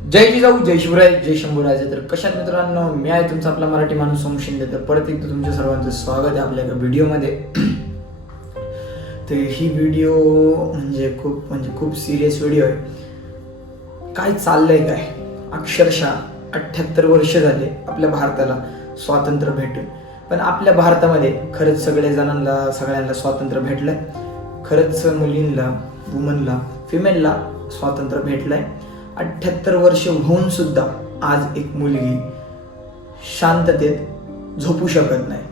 जय जिजाऊ, जय शिवराय, जय शंभूराजे. तर कशात मित्रांनो, मी आहे तुमचा आपला मराठी माणूस सोमू शिंदे. तर परत एकदा तुमच्या सर्वांचं स्वागत आहे आपल्या एका व्हिडिओमध्ये. तर ही व्हिडिओ खूप सिरियस व्हिडिओ आहे. काय चाललंय काय, अक्षरशः 78 वर्ष झाले आपल्या भारताला स्वातंत्र्य भेटून. पण आपल्या भारतामध्ये खरंच सगळ्यांना स्वातंत्र्य भेटलंय. खरंच मुलींना, वुमनला, फिमेलला स्वातंत्र्य भेटलंय. 78 वर्ष होऊन सुद्धा आज एक मुलगी शांततेत झोपू शकत नाही,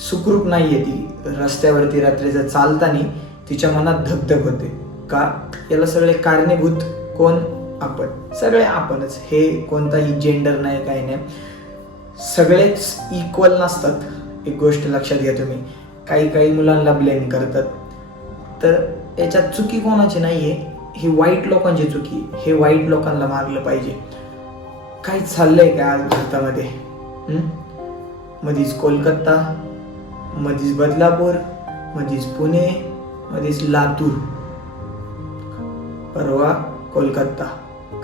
सुखरूप नाहीये. ती रस्त्यावरती रात्रीचं चालताना तिच्या मनात धगधग होते. का? याला सगळे कारणीभूत कोण? आपण सगळे, आपणच. हे कोणताही जेंडर नाही, काही नाही, सगळेच इक्वल नसतात. एक गोष्ट लक्षात घ्या तुम्ही. काही मुलांना ब्लेम करतात, तर याच्यात चुकी कोणाची नाहीये, ही वाईट लोकांची चुकी. हे वाईट लोकांना मारलं पाहिजे. काय चाललंय का आज भारतामध्ये? मधीच कोलकाता, मधीच बदलापूर, मधीच पुणे, मधीच लातूर. परवा कोलकाता,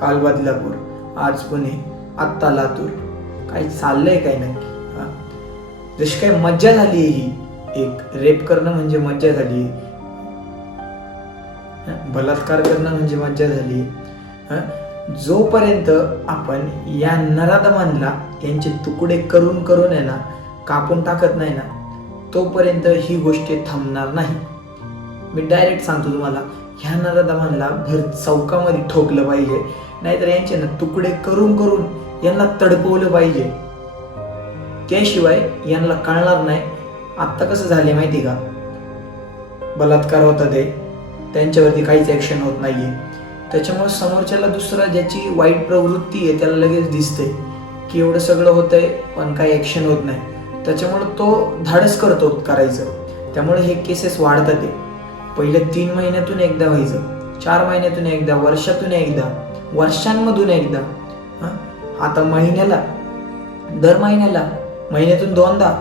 काल बदलापूर, आज पुणे, आत्ता लातूर. काय चाललंय काय नक्की? जशी काय मज्जा झाली. ही एक रेप करणं म्हणजे मज्जा झाली, बलात्कार करणं म्हणजे मज्जा झाली. जोपर्यंत आपण या नराधमांना यांचे तुकडे करून करून आहे ना कापून टाकत नाही ना, तोपर्यंत ही गोष्ट थांबणार नाही. मी डायरेक्ट सांगतो तुम्हाला, ह्या नराधमांना भर चौकामध्ये ठोकलं पाहिजे, नाहीतर यांचे ना तुकडे करून करून यांना तडपवलं पाहिजे. त्याशिवाय यांना कळणार नाही. आत्ता कसं झाले माहिती का? बलात्कार होता ते, त्यांच्यावरती काहीच ऍक्शन होत नाहीये. त्याच्यामुळे समोरच्याला दुसरा ज्याची वाईट प्रवृत्ती आहे त्याला लगेच दिसते की एवढं सगळं होतंय पण काही ऍक्शन होत नाही. त्याच्यामुळे तो धाडस करतो करायचं. त्यामुळे हे केसेस वाढतात. ते पहिले 3 महिन्यातून एकदा व्हायचं, 4 महिन्यातून एकदा, वर्षातून एकदा, वर्षांमधून एकदा. आता महिन्याला, दर महिन्याला, महिन्यातून 2दा,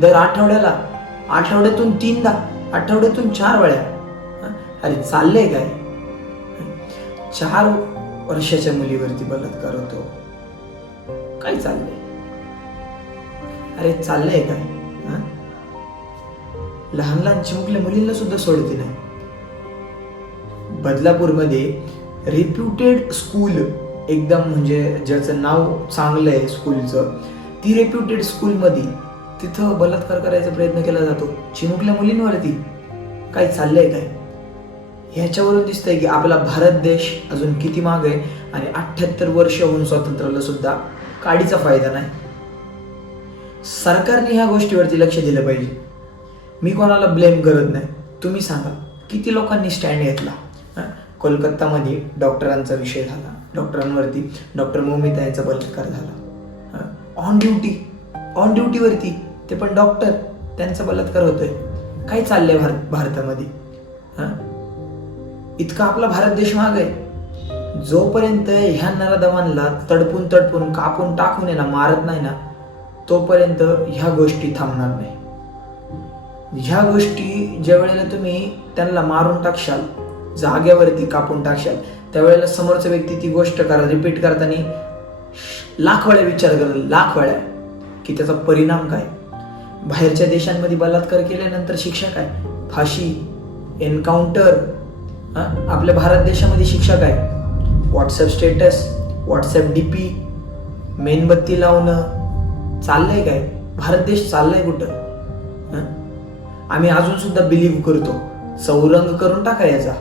दर आठवड्याला, आठवड्यातून 3दा, आठवड्यातून 4 वेळा. अरे चाललंय काय? 4 वर्षाच्या मुलीवरती बलात्कार होतो. काय चाललंय? अरे चाललंय काय? लहान लहान चिमुकल्या मुलींना सुद्धा सोडते नाही. बदलापूरमध्ये रेप्युटेड स्कूल, एकदम म्हणजे ज्याचं नाव चांगलं आहे स्कूलचं, ती रेप्युटेड स्कूलमध्ये तिथं बलात्कार करायचा प्रयत्न केला जातो चिमुकल्या मुलींवरती. काय चाललंय काय? ह्याच्यावरून दिसतंय की आपला भारत देश अजून किती मागे आहे आणि 78 वर्ष होऊन स्वातंत्र्याला सुद्धा काडीचा फायदा नाही. सरकारने ह्या गोष्टीवरती लक्ष दिलं पाहिजे. मी कोणाला ब्लेम करत नाही. तुम्ही सांगा किती लोकांनी स्टँड घेतला? कोलकातामध्ये डॉक्टरांचा विषय झाला, डॉक्टरांवरती, डॉक्टर मोमिता यांचा बलात्कार झाला. ऑन ड्युटीवरती, ते पण डॉक्टर, त्यांचा बलात्कार होतोय. काय चाललंय भारतामध्ये? इतका आपला भारत देश माग आहे. जोपर्यंत ह्या नराधमांना तडपून कापून टाकून आहे ना मारत नाही ना, तोपर्यंत ह्या गोष्टी थांबणार नाही. ह्या गोष्टी ज्या वेळेला तुम्ही त्यांना मारून टाकशाल, जाग्यावरती कापून टाकशाल, त्यावेळेला समोरचा व्यक्ती ती गोष्ट रिपीट करताना लाख वेळा विचार करेल, लाख वेळा, की त्याचा परिणाम काय. बाहेरच्या देशांमध्ये बलात्कार केल्यानंतर शिक्षा काय? फाशी, एन्काउंटर. आपल्या भारत देशामध्ये शिक्षा काय? व्हॉट्सअप स्टेटस, व्हॉट्सअप डीपी, मेणबत्ती लावणं. चाललंय काय? भारत देश चाललाय कुठं? आम्ही अजून सुद्धा बिलीव्ह करतो चौरंग करून टाकायचा.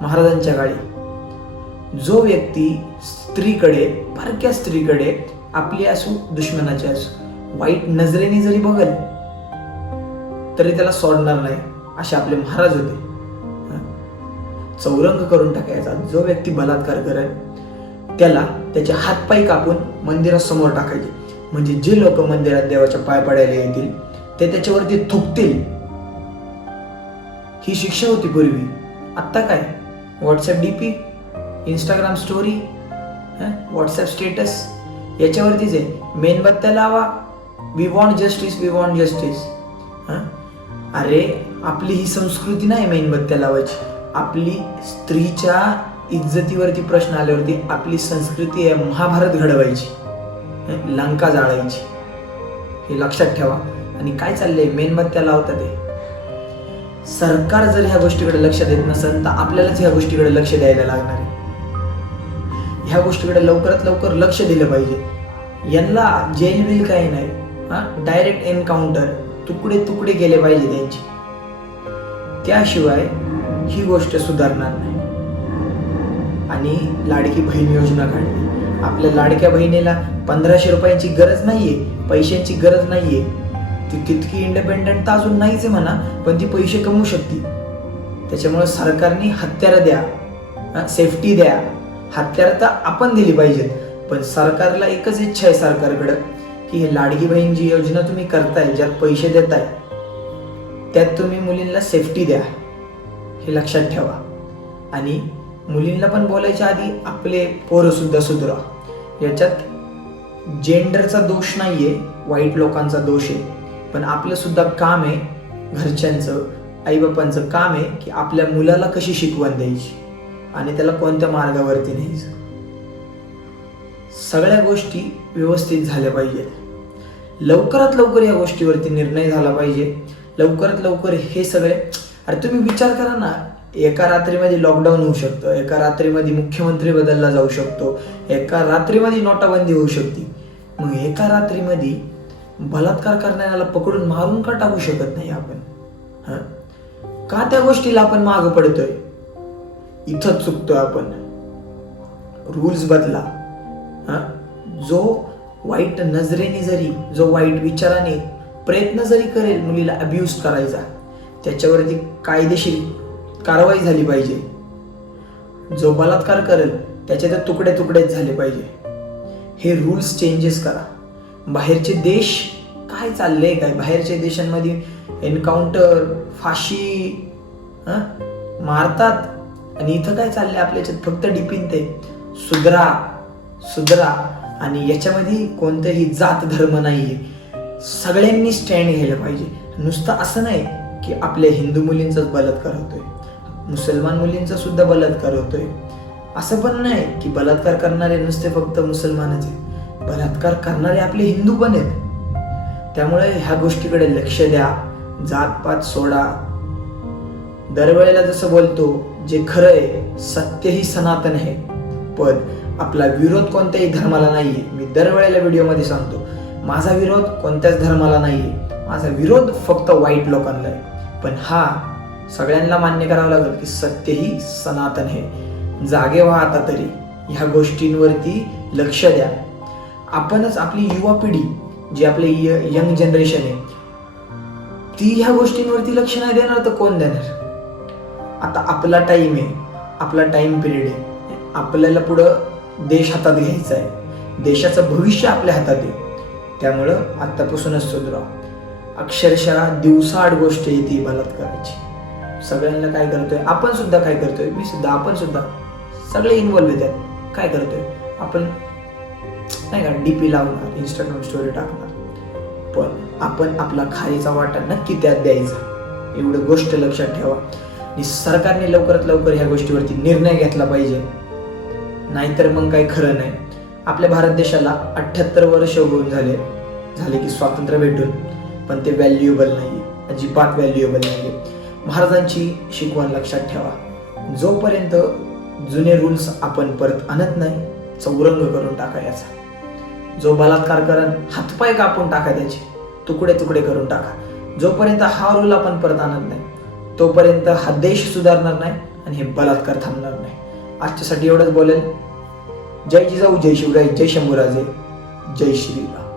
महाराजांच्या काळी जो व्यक्ती स्त्रीकडे, बारक्या स्त्रीकडे, आपली असू दुश्मनाची असू, वाईट नजरेने जरी बघल तरी त्याला सोडणार नाही, असे आपले महाराज होते. चौरंग करून टाकायचा. जो व्यक्ती बलात्कार करेल त्याला त्याचे हातपाय कापून मंदिरासमोर टाकायचे, म्हणजे जे लोक मंदिरात देवाच्या पाय पडायला येतील ते त्याच्यावरती थुकतील. ही शिक्षा होती पूर्वी. आत्ता काय? WhatsApp DP, Instagram story, WhatsApp status, याच्यावरतीच आहे. मेणबत्त्या लावा, we want justice, we want justice. अरे आपली ही संस्कृती नाही मेणबत्त्या लावायची. आपली स्त्रीच्या इज्जतीवरती प्रश्न आल्यावरती आपली संस्कृती आहे महाभारत घडवायची, लंका जाळायची, हे लक्षात ठेवा. आणि काय चाललंय, मेणबत्त्या लावतात आहे. सरकार जर ह्या गोष्टीकडे लक्ष देत नसेल तर आपल्यालाच ह्या गोष्टीकडे लक्ष द्यायला लागणार आहे. ह्या गोष्टीकडे लवकरात लवकर लक्ष दिलं पाहिजे. यांना जेल बिल काही नाही, डायरेक्ट एन्काउंटर, तुकडे तुकडे केले पाहिजे त्यांचे. त्याशिवाय ही गोष्ट सुधारणार नाही. आणि लाडकी बहीण योजना काढली. आपल्या लाडक्या बहिणीला 1500 रुपयांची गरज नाहीये, पैशांची गरज नाहीये. ती तितकी इंडिपेंडंट तर अजून नाहीच आहे म्हणा, पण ती पैसे कमवू शकते. त्याच्यामुळे सरकारने हत्यारं द्या, सेफ्टी द्या. हत्यारं तर आपण दिली पाहिजेत, पण सरकारला एकच इच्छा आहे सरकारकडं की हे लाडकी बहीण जी योजना तुम्ही करताय, ज्यात पैसे देताय, त्यात तुम्ही मुलींना सेफ्टी द्या, हे लक्षात ठेवा. आणि मुलींना पण बोलायच्या आधी आपले पोरं सुद्धा सुधरा. याच्यात जेंडरचा दोष नाहीये, वाईट लोकांचा दोष आहे. पण आपलं सुद्धा काम आहे, घरच्यांचं, आईबापांचं काम आहे की आपल्या मुलाला कशी शिकवण द्यायची आणि त्याला कोणत्या मार्गावरती न्यायचं. सगळ्या गोष्टी व्यवस्थित झाल्या पाहिजेत. लवकरात लवकर या गोष्टीवरती निर्णय झाला पाहिजे. लवकरात लवकर हे सगळे, अरे तुम्ही विचार करा ना, एका रात्रीमध्ये लॉकडाऊन होऊ शकतं, एका रात्रीमध्ये मुख्यमंत्री बदलला जाऊ शकतो, एका रात्रीमध्ये नोटाबंदी होऊ शकते. मग एका रात्रीमध्ये बलात्कार करणाऱ्याला पकडून मारून का टाकू शकत नाही आपण? का त्या गोष्टीला आपण मागं पडतोय? इथंच चुकतोय आपण. रूल्स बदला. जो वाईट नजरेने जरी, जो वाईट विचाराने प्रयत्न जरी करेल मुलीला अब्यूज करायचा, त्याच्यावरती कायदेशीर कारवाई झाली पाहिजे. जो बलात्कार करेल त्याचे तर तुकडे तुकडेच झाले पाहिजे. हे रूल्स चेंजेस करा. बाहेरचे देश काय चाललंय, काय बाहेरच्या देशांमध्ये एन्काउंटर, फाशी मारतात, आणि इथं काय चाललंय आपल्याच्यात फक्त डिपिन ते सुधरा सुधरा. आणि याच्यामध्ये कोणतंही जात धर्म नाहीये. सगळ्यांनी स्टँड घ्यायला पाहिजे. नुसतं असं नाही की आपल्या हिंदू मुलींचाच बलात्कार होतोय, मुसलमान मुलींचा सुद्धा बलात्कार होतोय. असं पण नाही की बलात्कार करणारे नुसते फक्त मुसलमानच आहेत, बलात्कार करणारे आपले हिंदू पण आहेत. त्यामुळे ह्या गोष्टीकडे लक्ष द्या. जातपात सोडा. दरवेळेला जसं बोलतो, जे खरं आहे, सत्य ही सनातन आहे, पण आपला विरोध कोणत्याही धर्माला नाहीये. मी दरवेळेला व्हिडिओमध्ये सांगतो, माझा विरोध कोणत्याच धर्माला नाहीये. माझा विरोध फक्त वाईट लोकांना आहे. पण हा सगळ्यांना मान्य करावं लागेल की सत्य ही सनातन आहे. जागे व्हा आता तरी. ह्या गोष्टींवरती लक्ष द्या. आपणच, आपली युवा पिढी जी आपली यंग जनरेशन आहे, ती ह्या गोष्टींवरती लक्ष नाही देणार तर कोण देणार? आता आपला टाइम आहे, आपला टाइम पिरियड आहे. आपल्याला पुढं देश हातात घ्यायचा आहे. देशाचं भविष्य आपल्या हातात आहे. त्यामुळं आत्तापासूनच सुधरा. अक्षरशः दिवसाआड गोष्ट येते बलात्काराची. सगळ्यांना काय करतोय, आपण सुद्धा काय करतोय, मी सुद्धा, आपण सुद्धा, सगळे इन्व्हॉल्व येतात. काय करतोय आपण? नाही का, डीपी लावणार, इंस्टाग्राम स्टोरी टाकणार, पण आपण आपला खारीचा वाटा नक्की त्यात द्यायचा. एवढं गोष्ट लक्षात ठेवा. आणि सरकारने लवकरात लवकर ह्या गोष्टीवरती निर्णय घेतला पाहिजे, नाहीतर मग काही खरं नाही. आपल्या भारत देशाला 78 वर्ष होऊन झाले की स्वातंत्र्य भेटून, पण ते व्हॅल्युएबल नाही, अजिबात व्हॅल्युएबल नाही. महाराजांची शिकवण लक्षात ठेवा. जोपर्यंत जुने रूल्स आपण परत आणत नाही, चौरंग करून टाका याचा. जो बलात्कार करन, हातपाय कापून टाका, त्याचे तुकडे तुकडे करून टाका. जोपर्यंत हा रूल आपण परत आणत नाही, तोपर्यंत हा देश सुधारणार नाही आणि हे बलात्कार थांबणार नाही. आजच्यासाठी एवढंच बोलेल. जय जिजाऊ, जय शिवराय, जय शंभूराजे, जय श्रीराम.